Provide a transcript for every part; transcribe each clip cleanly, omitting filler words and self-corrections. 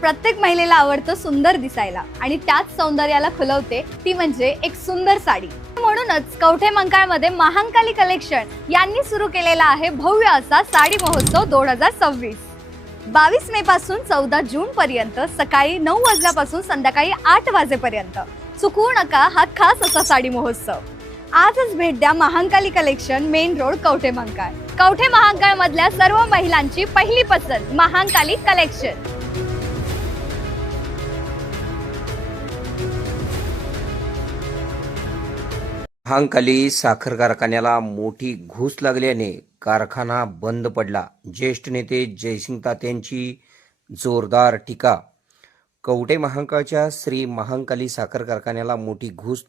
प्रत्येक महिलेला आवडतं सुंदर दिसायला आणि त्याच सौंदर्याला खुलवते ती म्हणजे एक सुंदर साडी। म्हणूनच कवठे मंकाळमध्ये महांकाली कलेक्शन यांनी सुरू केलेला आहे भव्य असा साडी महोत्सव 2026। 22 मे पासून 14 जून पर्यंत सकाळी 9 वाजल्यापासून संध्याकाळी 8 वाजेपर्यंत चुकवू नका हा खास असा साडी महोत्सव। आजच भेट द्या Mahankali collection, main road, Kavathe मंकाळ। Kavathe Mahankal मधल्या सर्व महिलांची पहिली पसंत महांकाली कलेक्शन। महांकाली साखर कारखान्याला मोठी घूस लागल्याने कारखाना बंद पडला। ज्येष्ठ नेते जयसिंग तात्यांची जोरदार टीका। कवठे महांकाळच्या श्री महांकाली साखर कारखान्याला मोठी घूस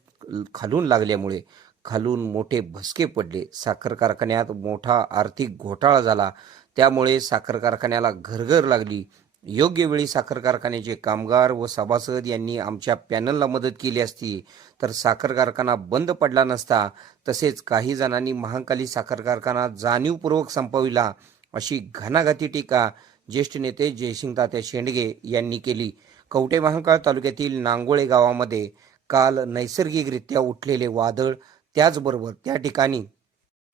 खालून लागल्यामुळे खालून मोठे भसके पडले। साखर कारखान्यात मोठा आर्थिक घोटाळा झाला, त्यामुळे साखर कारखान्याला घरघर लागली। योग्य वेळी साखर कारखान्याचे कामगार व सभासद यांनी आमच्या पॅनलला मदत केली असती तर साखर कारखाना बंद पडला नसता। तसेच काही जणांनी महांकाली साखर कारखाना जाणीवपूर्वक संपविला, अशी घणाघाती टीका ज्येष्ठ नेते जयसिंग तात्या शेंडगे यांनी केली। कवठे महांकाळ तालुक्यातील नांगोळे गावामध्ये काल नैसर्गिकरित्या उठलेले वादळ, त्याचबरोबर त्या ठिकाणी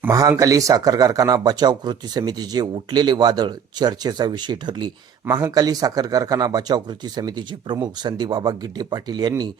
महांकाली साखर कारखाना बचाव कृती समितीचे उठलेले वादळ चर्चेचा विषय ठरली। महांकाली साखर कारखाना बचाव कृती समितीचे प्रमुख संदीप आबा गिड्डे पाटील यांनी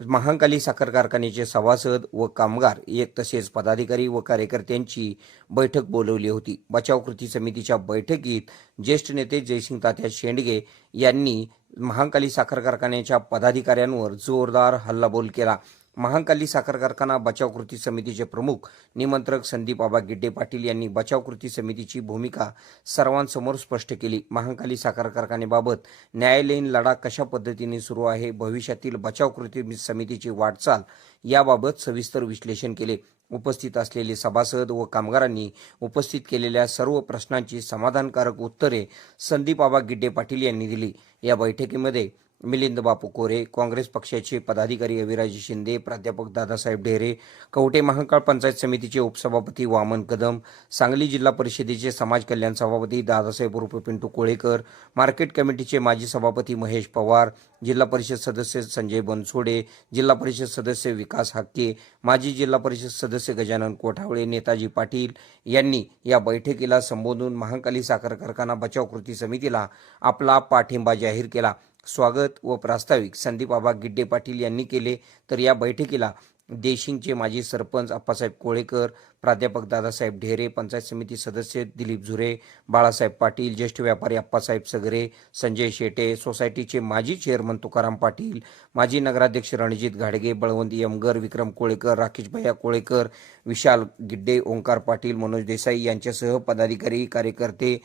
महांकाली साखर कारखान्याचे सभासद व कामगार एक तसेच पदाधिकारी व कार्यकर्त्यांची बैठक बोलवली होती। बचाव कृती समितीच्या बैठकीत ज्येष्ठ नेते जयसिंग तात्या शेंडगे यांनी महांकाली साखर कारखान्याच्या पदाधिकाऱ्यांवर जोरदार हल्लाबोल केला। महांकाली साखर कारखाना बचाव कृती समितीचे प्रमुख निमंत्रक संदीप आबा गिड्डे पाटील यांनी बचाव कृती समितीची भूमिका सर्वांसमोर स्पष्ट केली। महांकाली साखर कारखान्याबाबत न्यायालयीन लढा कशा पद्धतीने सुरू आहे, भविष्यातील बचाव कृती समितीची वाटचाल याबाबत सविस्तर विश्लेषण केले। उपस्थित असलेले सभासद व कामगारांनी उपस्थित केलेल्या सर्व प्रश्नांची समाधानकारक उत्तरे संदीप आबा गिड्डे पाटील यांनी दिली। या बैठकीमध्ये मिलिंद बापू कोरे, काँग्रेस पक्षाचे पदाधिकारी अविराज शिंदे, प्राध्यापक दादासाहेब ढेरे, कवठे महांकाळ पंचायत समितीचे उपसभापती वामन कदम, सांगली जिल्हा परिषदेचे समाज कल्याण सभापती दादासाहेब उर्फ पिंटू कोळेकर, मार्केट कमिटीचे माजी सभापती महेश पवार, जिल्हा परिषद सदस्य संजय बनसोडे, जिल्हा परिषद सदस्य विकास हक्के, माजी जिल्हा परिषद सदस्य गजानन कोठावळे, नेताजी पाटील यांनी या बैठकीला संबोधून महांकाली साखर कारखाना बचाव कृती समितीला आपला पाठिंबा जाहीर केला। स्वागत व प्रास्ताविक संदीप आबा गिड्डे पाटील यांनी केले, तर या बैठकीला देशिंगचे माजी सरपंच अप्पासाहेब कोळेकर, प्राध्यापक दादासाहेब ढेरे, पंचायत समिती सदस्य दिलीप झुरे, बाळासाहेब पाटील, ज्येष्ठ व्यापारी अप्पासाहेब सगरे, संजय शेटे, सोसायटीचे माजी चेअरमन तुकाराम पाटील, माजी नगराध्यक्ष रणजित घाडगे, बळवंत यमगर, विक्रम कोळेकर, राकेश भैया कोळेकर, विशाल गिड्डे, ओंकार पाटील, मनोज देसाई यांच्यासह पदाधिकारी, कार्यकर्ते,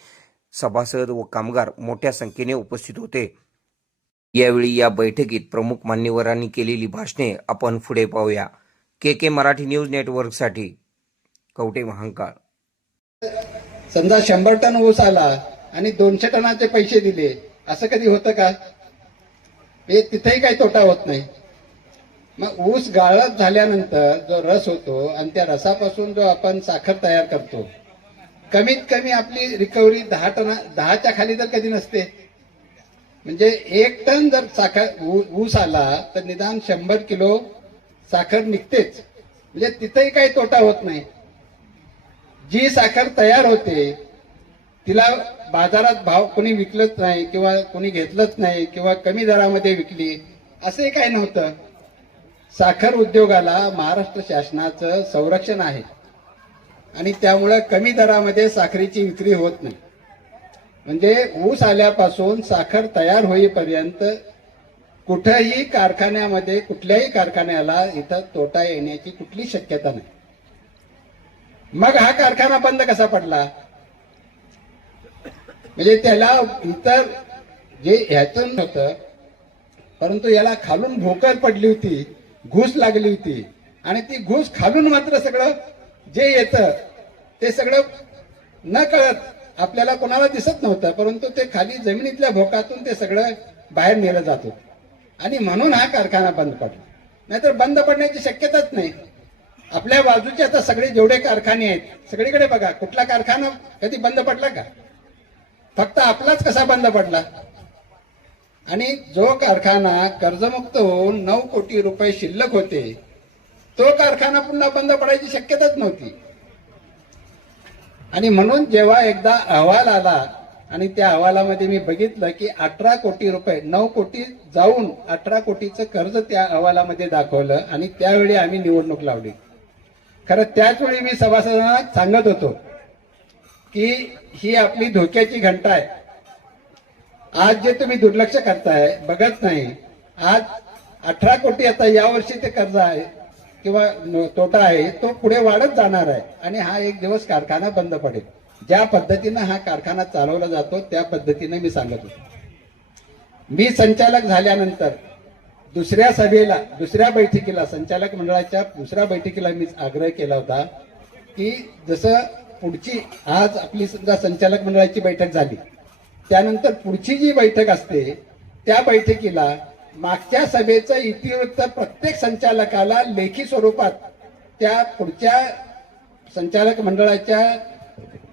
सभासद व कामगार मोठ्या संख्येने उपस्थित होते। यावेळी या बैठकीत प्रमुख मान्यवरांनी केलेली भाषणे आपण पुढे पाहूया। के मराठी न्यूज नेटवर्कसाठी कवठे महांकाळ। समजा 100 टन ऊस आला आणि 200 टनाचे पैसे दिले, असं कधी होतं का? हे तिथेही काही तोटा होत नाही। मग ऊस गाळप झाल्यानंतर जो रस होतो आणि त्या रसापासून जो आपण साखर तयार करतो, कमीत कमी आपली रिकव्हरी 10च्या खाली तर कधी नसते। म्हणजे 1 टन जर साखर ऊस आला तर निदान 100 किलो साखर निघतेच। म्हणजे तिथेही काही तोटा होत नाही। जी साखर तयार होते तिला बाजारात भाव कोणी विकलंच नाही किंवा कोणी घेतलंच नाही किंवा कमी दरामध्ये विकली, असंही काही नव्हतं। साखर उद्योगाला महाराष्ट्र शासनाचं संरक्षण आहे आणि त्यामुळे कमी दरामध्ये साखरेची विक्री होत नाही। म्हणजे ऊस आल्यापासून साखर तयार होईपर्यंत कुठेही कारखान्यामध्ये कुठल्याही कारखान्याला इथं तोटा येण्याची कुठली शक्यता नाही। मग हा कारखाना बंद कसा पडला? म्हणजे त्याला इतर जे ह्यातून होतं, परंतु याला खालून भोकर पडली होती, घूस लागली होती आणि ती घूस खालून मात्र सगळं जे येतं ते सगळं न कळत आपल्याला कोणाला दिसत नव्हतं, परंतु ते खाली जमिनीतल्या भोकातून ते सगळं बाहेर नेलं जात होतं आणि म्हणून हा कारखाना बंद पडला। नाहीतर बंद पडण्याची शक्यताच नाही। आपल्या बाजूचे आता सगळे जेवढे कारखाने आहेत सगळीकडे बघा, कुठला कारखाना कधी बंद पडला का? फक्त आपलाच कसा बंद पडला? आणि जो कारखाना कर्जमुक्त होऊन 9 कोटी रुपये शिल्लक होते, तो कारखाना पुन्हा बंद पडायची शक्यताच नव्हती. आणि म्हणून जेव्हा एकदा अहवाल आला आणि त्या अहवालामध्ये मी बघितलं की 18 कोटी रुपये, 9 कोटी जाऊन 18 कोटीचं कर्ज त्या अहवालामध्ये दाखवलं. आणि त्यावेळी आम्ही निवडणूक लावली. खरं त्याच वेळी मी सभासदांना सांगत होतो की ही आपली धोक्याची घंटा आहे. आज जे तुम्ही दुर्लक्ष करताय, बघत नाही, आज 18 कोटी आता यावर्षी ते कर्ज आहे किंवा तोटा आहे, तो पुढे वाढत जाणार आहे. आणि हा एक दिवस कारखाना बंद पडेल. ज्या पद्धतीनं हा कारखाना चालवला जातो त्या पद्धतीने मी सांगत होतो. मी संचालक झाल्यानंतर दुसऱ्या सभेला, दुसऱ्या बैठकीला, संचालक मंडळाच्या दुसऱ्या बैठकीला मी आग्रह केला होता की जसं पुढची, आज आपली समजा संचालक मंडळाची बैठक झाली, त्यानंतर पुढची जी बैठक असते त्या बैठकीला मागच्या सभेचं इतिवृत्त प्रत्येक संचालकाला लेखी स्वरूपात त्या पुढच्या संचालक मंडळाच्या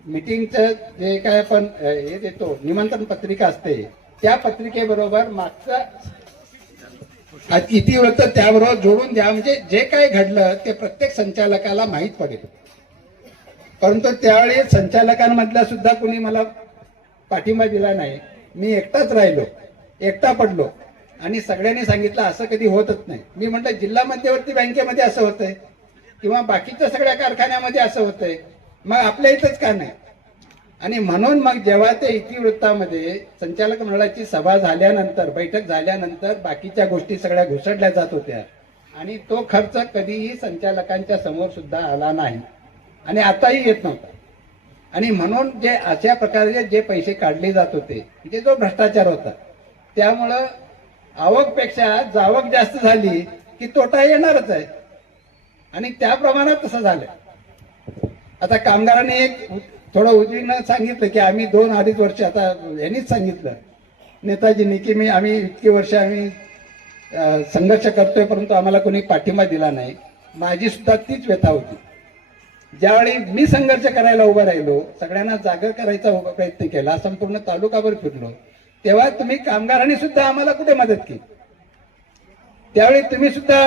मीटिंगचं जे काय आपण हे देतो, निमंत्रण पत्रिका असते, त्या पत्रिकेबरोबर मागचं इतिवृत्त त्याबरोबर जोडून द्या, म्हणजे जे काय घडलं ते प्रत्येक संचालकाला माहीत पडेल. परंतु त्यावेळी संचालकांमधला सुद्धा कुणी मला पाठिंबा दिला नाही. मी एकटाच राहिलो, एकटा पडलो आणि सगळ्यांनी सांगितलं असं कधी होतच नाही. मी म्हटलं जिल्हा मध्यवर्ती बँकेमध्ये असं होतंय किंवा बाकीच्या सगळ्या कारखान्यामध्ये असं होतंय, मग आपल्या इथंच का नाही. आणि म्हणून मग जेव्हा ते इतिवृत्तामध्ये संचालक मंडळाची सभा झाल्यानंतर, बैठक झाल्यानंतर बाकीच्या गोष्टी सगळ्या घुसडल्या जात होत्या आणि तो खर्च कधीही संचालकांच्या समोर सुद्धा आला नाही आणि आताही येत नव्हता. आणि म्हणून जे अशा प्रकारे जे पैसे काढले जात होते, म्हणजे जो भ्रष्टाचार होता, त्यामुळं आवकपेक्षा जावक जास्त झाली की तोटा येणारच आहे. आणि त्या प्रमाणात तसं झालं. आता कामगारांनी एक थोडं उजवीनं सांगितलं की आम्ही 2-2.5 वर्ष, आता यांनीच सांगितलं नेताजींनी की आम्ही इतकी वर्ष आम्ही संघर्ष करतोय परंतु आम्हाला कोणी पाठिंबा दिला नाही. माझी सुद्धा तीच व्यथा होती. ज्यावेळी मी संघर्ष करायला उभं राहिलो, सगळ्यांना जागर करायचा प्रयत्न केला, संपूर्ण तालुकाभर फिरलो, तेव्हा तुम्ही कामगारांनी सुद्धा आम्हाला कुठे मदत केली. त्यावेळी तुम्ही सुद्धा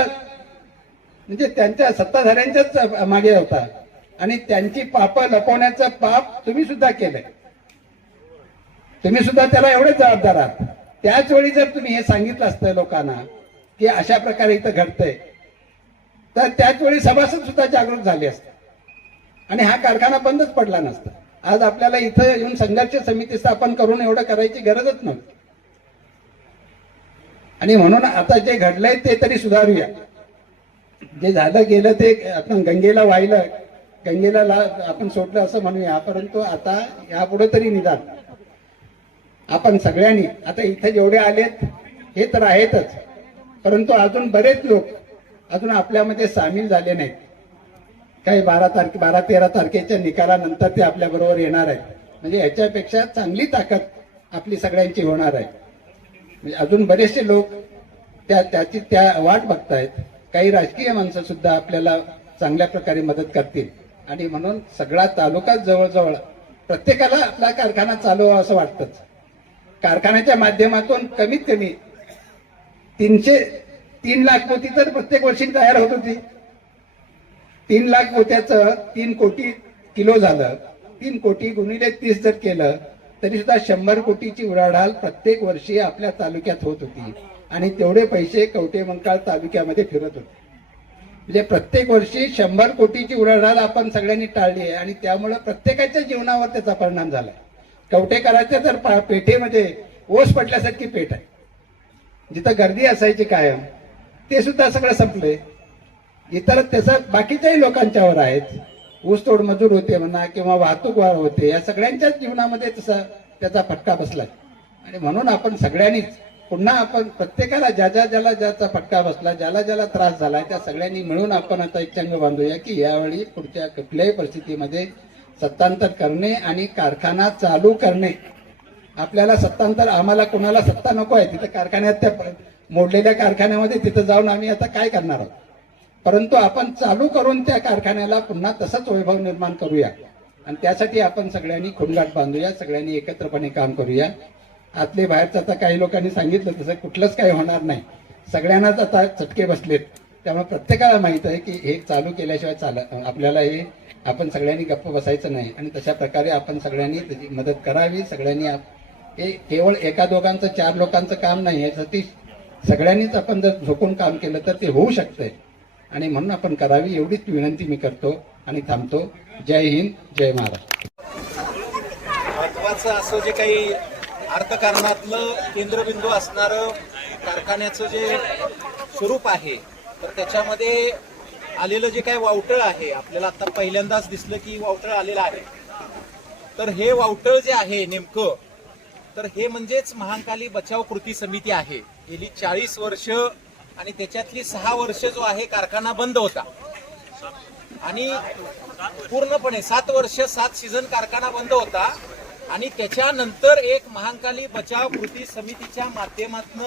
म्हणजे त्यांच्या सत्ताधाऱ्यांच्याच मागे होता आणि त्यांची पाप लपवण्याचं पाप तुम्ही सुद्धा केलंय. तुम्ही सुद्धा त्याला एवढेच जबाबदार आहात. त्याच वेळी जर तुम्ही हे सांगितलं असतं लोकांना की अशा प्रकारे इथं घडतंय, तर त्याच वेळी सभासद सुद्धा जागृत झाले असते आणि हा कारखाना बंदच पडला नसता. आज आपल्याला इथं येऊन संघर्ष समिती स्थापन करून एवढं करायची गरजच नव्हती. आणि म्हणून आता जे घडलंय ते तरी सुधारूया. जे झालं गेलं ते आपण गंगेला वाहिलं, गंगेला आपण सोडलं असं म्हणूया. परंतु आता यापुढे तरी निदान आपण सगळ्यांनी, आता इथं जेवढे आलेत हे तर आहेतच, परंतु अजून बरेच लोक अजून आपल्यामध्ये सामील झाले नाहीत. काही 12-13 तारखेच्या निकालानंतर ते आपल्या बरोबर येणार आहेत. म्हणजे याच्यापेक्षा चांगली ताकद आपली सगळ्यांची होणार आहे. म्हणजे अजून बरेचसे लोक त्याची वाट बघतायत. काही राजकीय माणसं सुद्धा आपल्याला चांगल्या प्रकारे मदत करतील. आणि म्हणून सगळा तालुका जवळजवळ प्रत्येकाला आपला कारखाना चालवावा असं वाटतंच. कारखान्याच्या माध्यमातून कमीत कमी 3 लाख पोती तर प्रत्येक वर्षी तयार होत होती. 3 लाख पोत्याचं 3 कोटी किलो झालं. 3 कोटी गुणिले 30 जर केलं तरी सुद्धा 100 कोटीची उलाढाल प्रत्येक वर्षी आपल्या तालुक्यात होत होती. आणि तेवढे पैसे कवठेमंकाळ तालुक्यामध्ये फिरत होते. म्हणजे प्रत्येक वर्षी 100 कोटीची उलाढाल आपण सगळ्यांनी टाळली आहे आणि त्यामुळे प्रत्येकाच्या जीवनावर त्याचा परिणाम झाला. कवठेकरांच्या तर पेठेमध्ये ओस पडल्यासारखी पेठ आहे. जिथं गर्दी असायची कायम ते सुद्धा सगळं संपलंय. इतर त्याचा बाकीच्याही लोकांच्यावर आहेत. ऊसतोड मजूर होते म्हणा किंवा वाहतूकवार होते, या सगळ्यांच्याच जीवनामध्ये तसा त्याचा फटका बसलाय. आणि म्हणून आपण सगळ्यांनीच पुन्हा आपण प्रत्येकाला ज्याला ज्याचा फटका बसला, ज्याला त्रास झालाय, त्या सगळ्यांनी मिळून आपण आता एक चंग बांधूया की यावेळी पुढच्या कुठल्याही परिस्थितीमध्ये सत्तांतर करणे आणि कारखाना चालू करणे. आपल्याला सत्तांतर, आम्हाला कोणाला सत्ता नको आहे. तिथं कारखान्यात, त्या मोडलेल्या कारखान्यामध्ये तिथं जाऊन आम्ही आता काय करणार आहोत. परंतु आपण चालू करून त्या कारखान्याला पुन्हा तसंच वैभव निर्माण करूया आणि त्यासाठी आपण सगळ्यांनी खुणगाठ बांधूया, सगळ्यांनी एकत्रपणे काम करूया. आतले बाहेरचं आता काही लोकांनी सांगितलं तसं कुठलंच काही होणार नाही. सगळ्यांनाच आता चटके बसलेत. त्यामुळे प्रत्येकाला माहित आहे की हे चालू केल्याशिवाय आपल्याला हे आपण सगळ्यांनी गप्प बसायचं नाही आणि तशा प्रकारे आपण सगळ्यांनी त्याची मदत करावी. सगळ्यांनी हे केवळ एका दोघांचं 4 लोकांचं काम नाही, यासाठी सगळ्यांनीच आपण जर झोकून काम केलं तर ते होऊ शकतंय आणि म्हणून आपण करावी एवढीच विनंती मी करतो आणि थांबतो. जय हिंद, जय महाराष्ट्र. महत्वाचं असं जे काही अर्थकारणातलं केंद्रबिंदू असणारं कारखान्याचं जे स्वरूप आहे, तर त्याच्यामध्ये आलेलं जे काही वावटळ आहे, आपल्याला आता पहिल्यांदाच दिसलं की वावटळ आलेलं आहे. तर हे वावटळ जे आहे नेमकं, तर हे म्हणजेच महांकाली बचाव कृती समिती आहे. गेली 40 वर्ष आणि त्याच्यातली 6 वर्ष जो आहे कारखाना बंद होता आणि पूर्णपणे 7 वर्ष 7 सीझन कारखाना बंद होता आणि त्याच्यानंतर एक महांकाली बचाव कृती समितीच्या माध्यमातून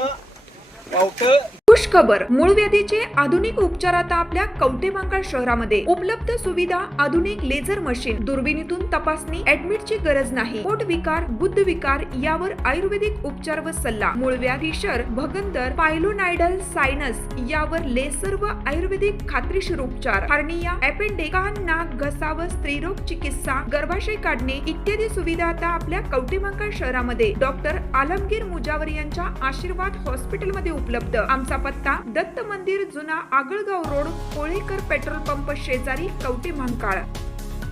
वावटळ. खुशखबर, मूळव्याधीचे आधुनिक उपचार आता आपल्या कवठेमहांकाळ शहरामध्ये उपलब्ध. सुविधा, आधुनिक लेझर मशीन, दुर्बिणीतून तपासणी, ऍडमिटची गरज नाही. पोट विकार, गुद्ध विकार यावर आयुर्वेदिक उपचार व सल्ला. मूळव्याधी, शर, भगंदर, पायलोनायडल, सायनस यावर लेसर व आयुर्वेदिक खात्रीशीर उपचार. हार्निया, अपेंडिक्स, कान, नाक, घसा व स्त्रीरोग चिकित्सा, गर्भाशय काढणे इत्यादी सुविधा आता आपल्या कवठेमहांकाळ शहरामध्ये डॉक्टर आलमगीर मुजावर यांच्या आशीर्वाद हॉस्पिटलमध्ये उपलब्ध. आमचा पत्ता दत्त मंदिर, जुना Agalgaon road, Kolekar petrol pump शेजारी, कवठेमहांकाळ.